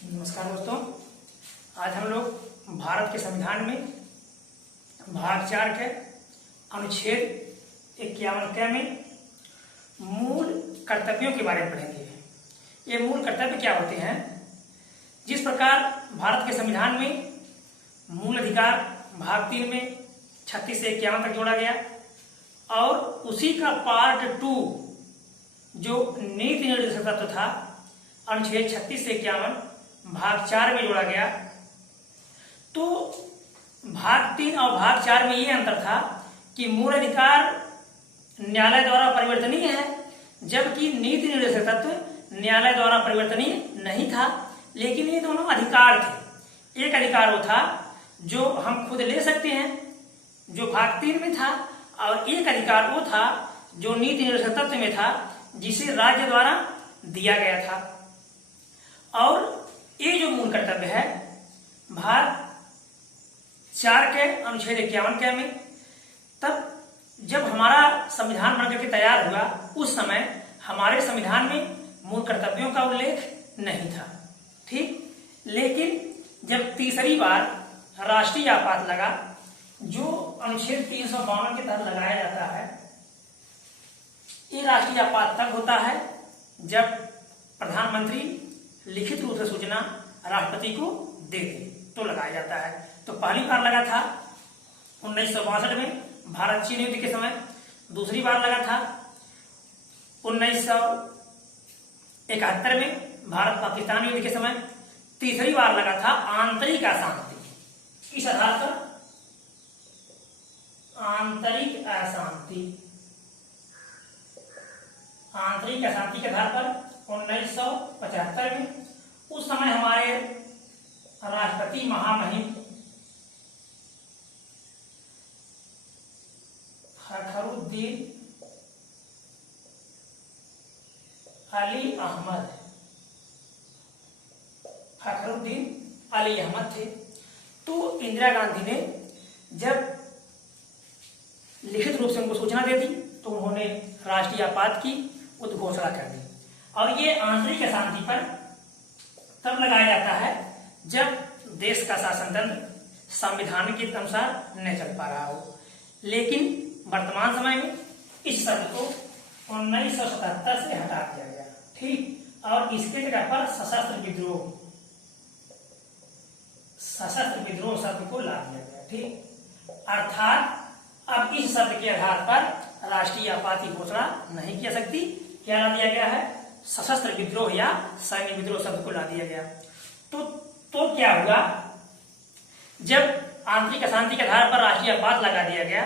नमस्कार दोस्तों, आज हम लोग भारत के संविधान में भाग 4 के अनुच्छेद 51 में मूल कर्तव्यों के बारे में पढ़ेंगे। ये मूल कर्तव्य क्या होते हैं? जिस प्रकार भारत के संविधान में मूल अधिकार भाग 3 में 36 से 51 तक जोड़ा गया और उसी का पार्ट 2 जो नीति निर्देशक तत्व था अनुच्छेद 36 से 51 भाग 4 में जोड़ा गया। तो भाग 3 और भाग 4 में ये अंतर था कि मूल अधिकार न्यायालय द्वारा परिवर्तनीय है, जबकि नीति निर्देशक तत्व न्यायालय द्वारा परिवर्तनीय नहीं था। लेकिन ये दोनों अधिकार थे। एक अधिकार वो था जो हम खुद ले सकते हैं, जो भाग 3 में था, और एक अधिकार वो था जो नीति निर्देशक तत्व में था, जिसे राज्य द्वारा दिया गया था। और ये जो मूल कर्तव्य है भाग 4 के अनुच्छेद 51 के में, तब जब हमारा संविधान बनकर के तैयार हुआ उस समय हमारे संविधान में मूल कर्तव्यों का उल्लेख नहीं था। ठीक, लेकिन जब तीसरी बार राष्ट्रीय आपात लगा, जो अनुच्छेद 352 के तहत लगाया जाता है, ये राष्ट्रीय आपात तब होता है जब प्रधानमंत्री लिखित रूप से सूचना राष्ट्रपति को दे दे तो लगाया जाता है। तो पहली बार लगा था 1962 में भारत चीन युद्ध के समय, दूसरी बार लगा था 1971 में भारत पाकिस्तान युद्ध के समय, तीसरी बार लगा था आंतरिक अशांति। इस आधार पर आंतरिक अशांति के आधार पर 1975 में, उस समय हमारे राष्ट्रपति महामहिम फखरुद्दीन अली अहमद थे। तो इंदिरा गांधी ने जब लिखित रूप से उनको सूचना दे दी तो उन्होंने राष्ट्रीय आपात की उद्घोषणा कर दी। और ये आंतरिक अशांति पर तब लगाया जाता है जब देश का शासन तंत्र संविधान के अनुसार नहीं चल पा रहा हो। लेकिन वर्तमान समय में इस शब्द को 1977 से हटा दिया गया। ठीक, और इसके जगह पर सशस्त्र विद्रोह शब्द को ला दिया गया। ठीक, अर्थात अब इस शब्द के आधार पर राष्ट्रीय आपात की घोषणा नहीं की जा सकती। क्या ला दिया गया है? सशस्त्र विद्रोह या सैन्य विद्रोह शब्द को ला दिया गया। तो क्या हुआ? जब आंतरिक अशांति के आधार पर राष्ट्रीय आपात लगा दिया गया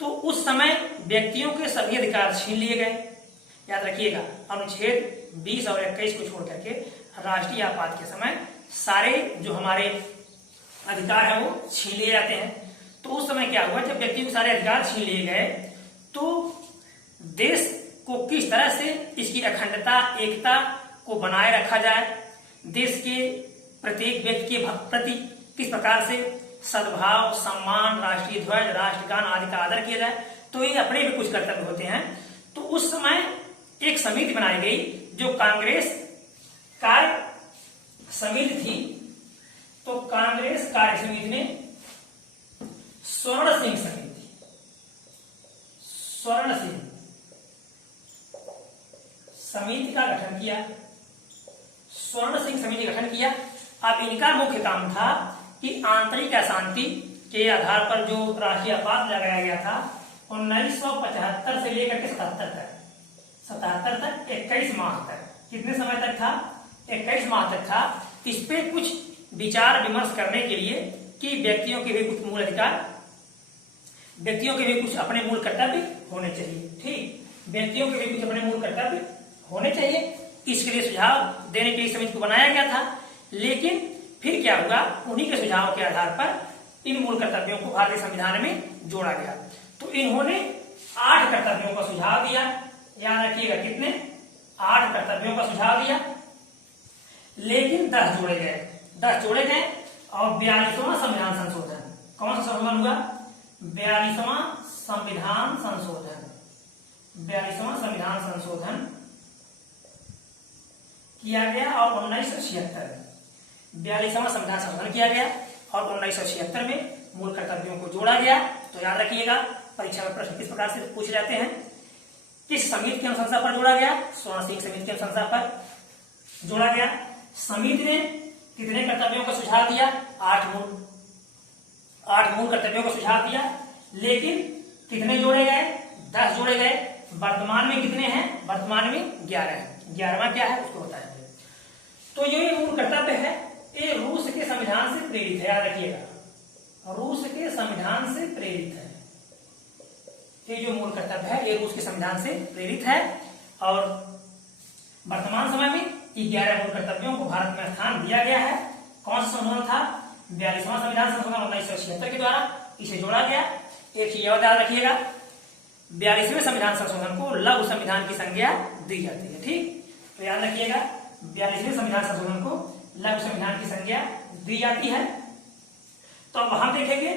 तो उस समय व्यक्तियों के सभी अधिकार छीन लिए गए। याद रखिएगा, अनुच्छेद 20 और 21 को छोड़ करके राष्ट्रीय आपात के समय सारे जो हमारे अधिकार है वो छीन लिए जाते हैं। तो उस समय क्या हुआ? जब व्यक्तियों के सारे अधिकार छीन लिए गए तो देश को किस तरह से इसकी अखंडता, एकता को बनाए रखा जाए, देश के प्रत्येक व्यक्ति के प्रति किस प्रकार से सद्भाव, सम्मान, राष्ट्रीय ध्वज, राष्ट्रगान आदि का आदर किया जाए, तो ये अपने भी कुछ कर्तव्य होते हैं। तो उस समय एक समिति बनाई गई जो कांग्रेस कार्य समिति थी। तो कांग्रेस कार्य समिति ने स्वर्ण सिंह समिति का गठन किया। स्वर्ण सिंह समिति गठन किया। अब इनका मुख्य काम था कि आंतरिक अशांति के आधार पर जो राष्ट्रीय आपात लगाया गया था 1975 से लेकर के 77 तक 21 माह तक, कितने समय तक था? 21 माह तक था। इस पे कुछ विचार विमर्श करने के लिए कि व्यक्तियों के भी कुछ मूल अधिकार, व्यक्तियों के भी कुछ अपने मूल कर्तव्य होने चाहिए। ठीक, व्यक्तियों के भी कुछ अपने मूल कर्तव्य होने चाहिए। इसके लिए सुझाव देने के लिए समिति को बनाया गया था। लेकिन फिर क्या हुआ? उन्हीं के सुझावों के आधार पर इन मूल कर्तव्यों को भारतीय संविधान में जोड़ा गया। तो इन्होंने 8 कर्तव्यों का सुझाव दिया। याद रखिएगा, कितने? 8 कर्तव्यों का सुझाव दिया, लेकिन 10 जोड़े गए और 42वां संविधान संशोधन, कौन सा संशोधन हुआ? 42वां संविधान संशोधन किया गया और 1976 42वां संविधान संशोधन किया गया और 1976 में मूल कर्तव्यों को जोड़ा गया। तो याद रखिएगा, परीक्षा में प्रश्न किस प्रकार से पूछे जाते हैं। किस समिति की अनुशंसा पर जोड़ा गया? स्वर्ण सिंह समिति की अनुशंसा पर जोड़ा गया। समिति ने कितने कर्तव्यों का सुझाव दिया? 8 मूल कर्तव्यों का सुझाव दिया, लेकिन कितने जोड़े गए? 10 जोड़े गए। वर्तमान में कितने हैं? वर्तमान में 11 है। 11वां क्या है उसको बताएंगे। तो ये मूल कर्तव्य है, ये रूस के संविधान से प्रेरित है। याद रखिएगा, रूस के संविधान से प्रेरित है। ये जो मूल कर्तव्य है ये रूस के संविधान से प्रेरित है और वर्तमान समय में 11 मूल कर्तव्यों को भारत में स्थान दिया गया है। कौन सा संशोधन था? 42वां संविधान संशोधन 1976 के द्वारा इसे जोड़ा गया। एक चीज याद रखिएगा, 42वें संविधान संशोधन को लघु संविधान की संज्ञा दी जाती है। ठीक, तो याद रखिएगा 42वें संविधान संशोधन को लघु संविधान की संज्ञा दी जाती है। तो अब हम देखेंगे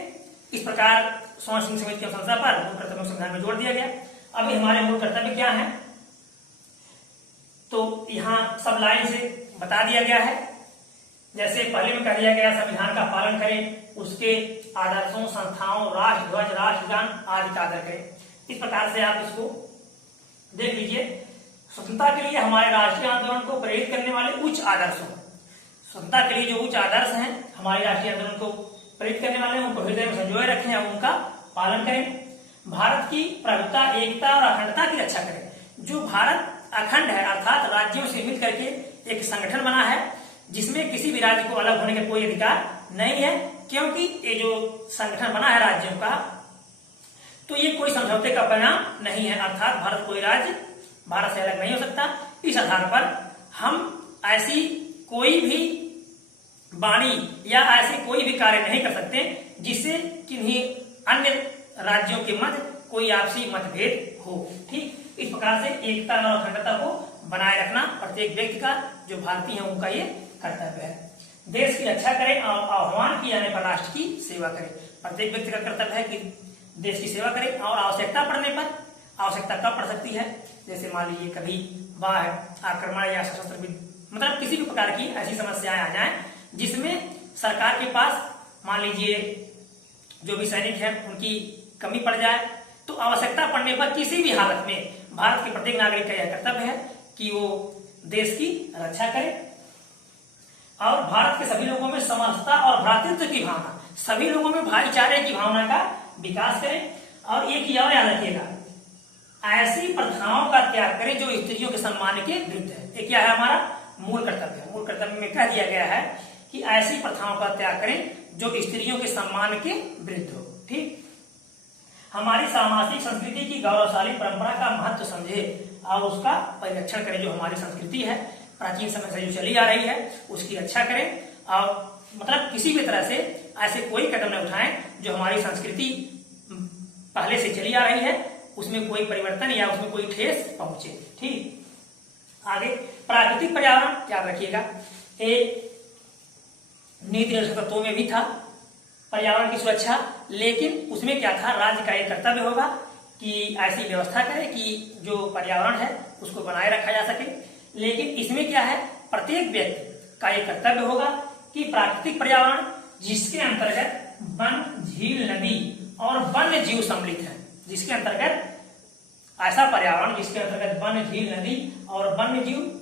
इस प्रकार स्वर्ण सिंह समिति की अनुशंसा पर मूल कर्तव्यों संविधान में जोड़ दिया गया। अभी हमारे मूल कर्तव्य क्या है तो यहाँ सब लाइन से बता दिया गया है। जैसे पहले में कह दिया गया संविधान का पालन करें, उसके आदर्शों, संस्थाओं, राष्ट्र ध्वज, राष्ट्रगान आदि का आदर करें। इस प्रकार से आप इसको देख लीजिए। स्वतंत्रता के लिए हमारे राष्ट्रीय आंदोलन को प्रेरित करने वाले उच्च आदर्शों, स्वतंत्रता के लिए जो उच्च आदर्श हैं हमारे राष्ट्रीय आंदोलन को प्रेरित करने वाले उनको हृदय में संजोए रखें और उनका पालन करें। भारत की प्रभुता, एकता और अखंडता की रक्षा करें। जो भारत अखंड है अर्थात राज्यों से मिल करके एक संगठन बना है जिसमें किसी भी राज्य को अलग होने का कोई अधिकार नहीं है, क्योंकि ये जो संगठन बना है राज्यों का तो ये कोई समझौते का परिणाम नहीं है, अर्थात भारत कोई राज्य भारत से अलग नहीं हो सकता। इस आधार पर हम ऐसी कोई भी वाणी या ऐसे कोई भी कार्य नहीं कर सकते जिससे किन्हीं अन्य राज्यों के मध्य कोई आपसी मतभेद हो। ठीक, इस प्रकार से एकता और अखंडता को बनाए रखना प्रत्येक व्यक्ति का, जो भारतीय है उनका ये कर्तव्य है। देश की रक्षा करें और आह्वान किए जाने पर राष्ट्र की सेवा करें। प्रत्येक व्यक्ति का कर्तव्य है कि देश की सेवा करें और आवश्यकता पड़ने पर, आवश्यकता कब पड़ सकती है, जैसे मान लीजिए कभी बाढ़, आक्रमण या सशस्त्र मतलब किसी भी प्रकार की ऐसी समस्याएं आ जाएं जिसमें सरकार के पास मान लीजिए जो भी सैनिक हैं उनकी कमी पड़ जाए, तो आवश्यकता पड़ने पर किसी भी हालत में भारत के प्रत्येक नागरिक का यह कर्तव्य है कि वो देश की रक्षा करे और भारत के सभी लोगों में समरसता और भ्रातृत्व की भावना, सभी लोगों में भाईचारे की भावना का विकास करें। और एक याद रखिएगा, ऐसी प्रथाओं का त्याग करें जो स्त्रियों के सम्मान के विरुद्ध है। ये क्या है? हमारा मूल कर्तव्य है। मूल कर्तव्य में कह दिया गया है कि ऐसी प्रथाओं का त्याग करें जो स्त्रियों के सम्मान के विरुद्ध हो। ठीक, हमारी सामाजिक संस्कृति की गौरवशाली परंपरा का महत्व समझे और उसका परिरक्षण करें। जो हमारी संस्कृति है प्राचीन समय से जो चली आ रही है उसकी रक्षा करें और मतलब किसी भी तरह से ऐसे कोई कदम न उठाएं जो हमारी संस्कृति पहले से चली आ रही है उसमें कोई परिवर्तन या उसमें कोई ठेस पहुंचे। ठीक, आगे प्राकृतिक पर्यावरण याद रखिएगा, एक नीति निर्देशक तत्वों में भी था पर्यावरण की सुरक्षा, लेकिन उसमें क्या था? राज्य का एक कर्तव्य होगा कि ऐसी व्यवस्था करे कि जो पर्यावरण है उसको बनाए रखा जा सके। लेकिन इसमें क्या है? प्रत्येक व्यक्ति का एक कर्तव्य होगा कि प्राकृतिक पर्यावरण जिसके अंतर्गत वन, झील, नदी और वन्य जीव सम्मिलित है, जिसके अंतर्गत ऐसा पर्यावरण जिसके अंतर्गत वन, झील, नदी और वन्य जीव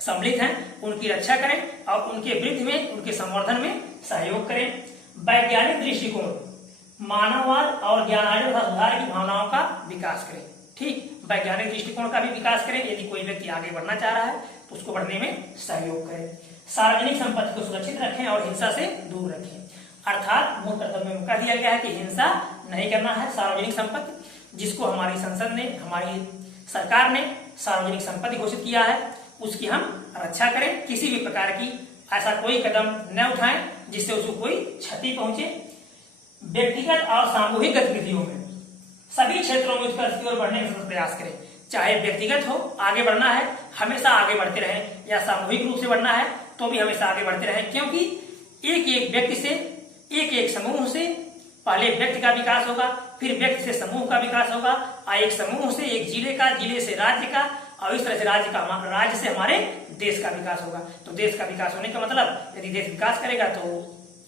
सम्मिलित हैं उनकी रक्षा करें और उनके वृद्धि में, उनके संवर्धन में सहयोग करें। वैज्ञानिक दृष्टिकोण, मानववाद और ज्ञानार्जन तथा सुधार की भावनाओं का विकास करें। ठीक, वैज्ञानिक दृष्टिकोण का भी विकास करें। यदि कोई व्यक्ति आगे बढ़ना चाह रहा है तो उसको बढ़ने में सहयोग करें। सार्वजनिक संपत्ति को सुरक्षित रखें और हिंसा से दूर रखें। अर्थात मूल कर्तव्य में कह दिया गया है कि हिंसा नहीं करना है। सार्वजनिक संपत्ति जिसको हमारी संसद ने, हमारी सरकार ने सार्वजनिक संपत्ति घोषित किया है उसकी हम रक्षा करें। किसी भी प्रकार की ऐसा कोई कदम न उठाएं जिससे उसको कोई क्षति पहुंचे। व्यक्तिगत और सामूहिक गतिविधियों में सभी क्षेत्रों में उत्कर्ष की ओर बढ़ने का प्रयास करें। चाहे व्यक्तिगत हो, आगे बढ़ना है हमेशा आगे बढ़ते रहें, या सामूहिक रूप से बढ़ना है तो भी हमेशा आगे बढ़ते रहें, क्योंकि एक एक व्यक्ति से, एक एक समूह से पहले व्यक्ति का विकास होगा, फिर व्यक्ति से समूह का विकास होगा और एक समूह से एक जिले का, जिले से राज्य का और इस तरह से राज्य से हमारे देश का विकास होगा। तो देश का विकास होने का मतलब यदि देश विकास करेगा तो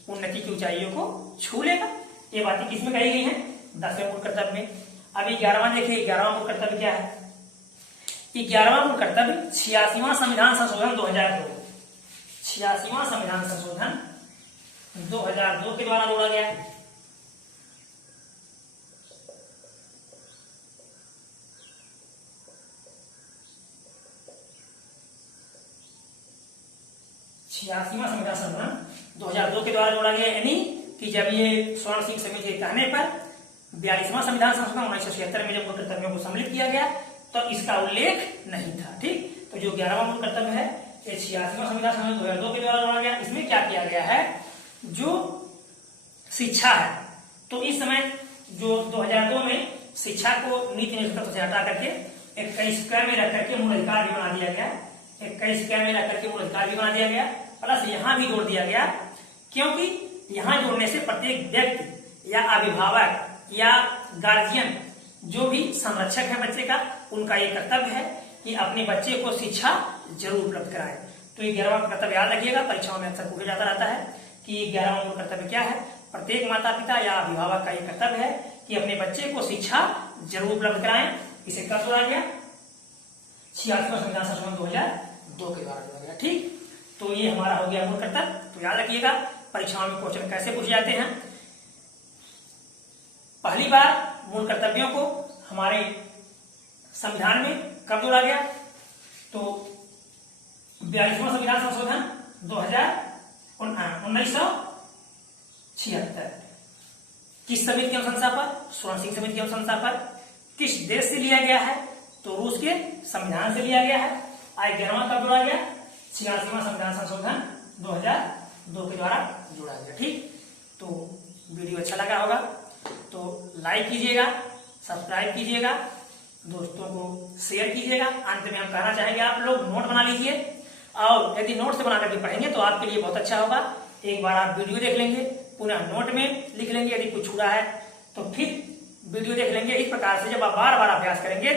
उन्नति की ऊंचाइयों को छू लेगा। ये बातें किसमें कही गई हैं? 10वें मूल कर्तव्य में। अभी 11वां देखिए, 11वां मूल कर्तव्य क्या है? 11वां मूल कर्तव्य 86वां संविधान संशोधन 2002, 86वां संविधान संशोधन 2002 के द्वारा जोड़ा गया है। छियासीवां संविधान संशोधन 2002 के द्वारा जोड़ा गया, यानी कि जब ये स्वर्ण सिंह समिति के कहने पर 42वां संविधान संशोधन 1976 में जब मूल कर्तव्यों को सम्मिलित किया गया तो इसका उल्लेख नहीं था। ठीक, तो जो 11वां मूल कर्तव्य है ये 86वां संविधान संशोधन 2002 के द्वारा जोड़ा गया। इसमें क्या किया गया है? जो शिक्षा है, तो इस समय जो 2002 में शिक्षा को नीति निरंतर से हटा करके 21 में रख करके मूल अधिकार भी बना दिया गया, 21 में रख करके मूल अधिकार भी बना दिया गया। प्लस यहाँ भी जोड़ दिया गया, क्योंकि यहाँ जोड़ने से प्रत्येक व्यक्ति या अभिभावक या गार्जियन जो भी संरक्षक है बच्चे का, उनका ये कर्तव्य है कि अपने बच्चे को शिक्षा जरूर उपलब्ध कराए। तो ये 11वां कर्तव्य याद रखिएगा, परीक्षाओं में अक्सर पूछा जाता रहता है कि ये 11वां मूल कर्तव्य क्या है। प्रत्येक माता पिता या अभिभावक का ये कर्तव्य है कि अपने बच्चे को शिक्षा जरूर उपलब्ध कराएं। इसे कब जोड़ा गया? 86वां संविधान संशोधन 2002 के द्वारा जोड़ा गया। ठीक, तो ये हमारा हो गया मूल कर्तव्य। तो याद रखिएगा परीक्षाओं में क्वेश्चन कैसे पूछे जाते हैं। पहली बार मूल कर्तव्यों को हमारे संविधान में कब जोड़ा गया? तो 42वां संविधान संशोधन 1976 किस समिति की अनुशंसा पर? स्वर्ण सिंह समिति की अनुशंसा पर। किस देश से लिया गया है? तो रूस के संविधान से लिया गया है। आज 11वां कब जोड़ा गया? 86वां संविधान संशोधन 2002 के द्वारा जोड़ा गया। ठीक, तो वीडियो अच्छा लगा होगा तो लाइक कीजिएगा, सब्सक्राइब कीजिएगा, दोस्तों को शेयर कीजिएगा। अंत में हम कहना चाहेंगे आप लोग नोट बना लीजिए, और यदि नोट से बना करके पढ़ेंगे तो आपके लिए बहुत अच्छा होगा। एक बार आप वीडियो देख लेंगे, पुनः नोट में लिख लेंगे, यदि कुछ छूटा है तो फिर वीडियो देख लेंगे। इस प्रकार से जब आप बार बार अभ्यास करेंगे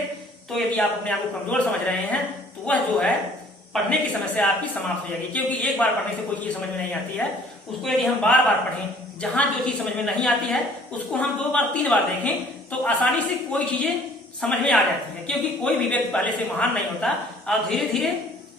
तो यदि आप अपने आप को कमजोर समझ रहे हैं तो वह जो है पढ़ने की समस्या आपकी समाप्त हो जाएगी। क्योंकि एक बार पढ़ने से कोई चीज समझ में नहीं आती है, उसको यदि हम बार बार पढ़ें, जहां जो चीज समझ में नहीं आती है उसको हम 2 बार 3 बार देखें तो आसानी से कोई चीजें समझ में आ जाती है। क्योंकि कोई भी व्यक्ति पहले से महान नहीं होता, और धीरे धीरे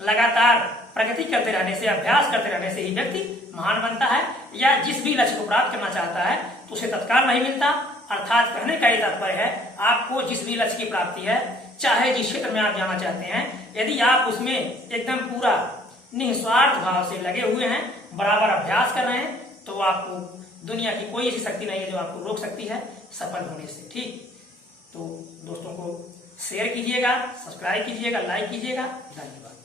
लगातार प्रगति करते रहने से, अभ्यास करते रहने से ही व्यक्ति महान बनता है, या जिस भी लक्ष्य को प्राप्त करना चाहता है तो उसे तत्काल नहीं मिलता। अर्थात कहने का ये तात्पर्य है, आपको जिस भी लक्ष्य की प्राप्ति है, चाहे जिस क्षेत्र में आप जाना चाहते हैं, यदि आप उसमें एकदम पूरा निस्वार्थ भाव से लगे हुए हैं, बराबर अभ्यास कर रहे हैं, तो आपको दुनिया की कोई ऐसी शक्ति नहीं है जो आपको रोक सकती है सफल होने से। ठीक, तो दोस्तों को शेयर कीजिएगा, सब्सक्राइब कीजिएगा, लाइक कीजिएगा। धन्यवाद।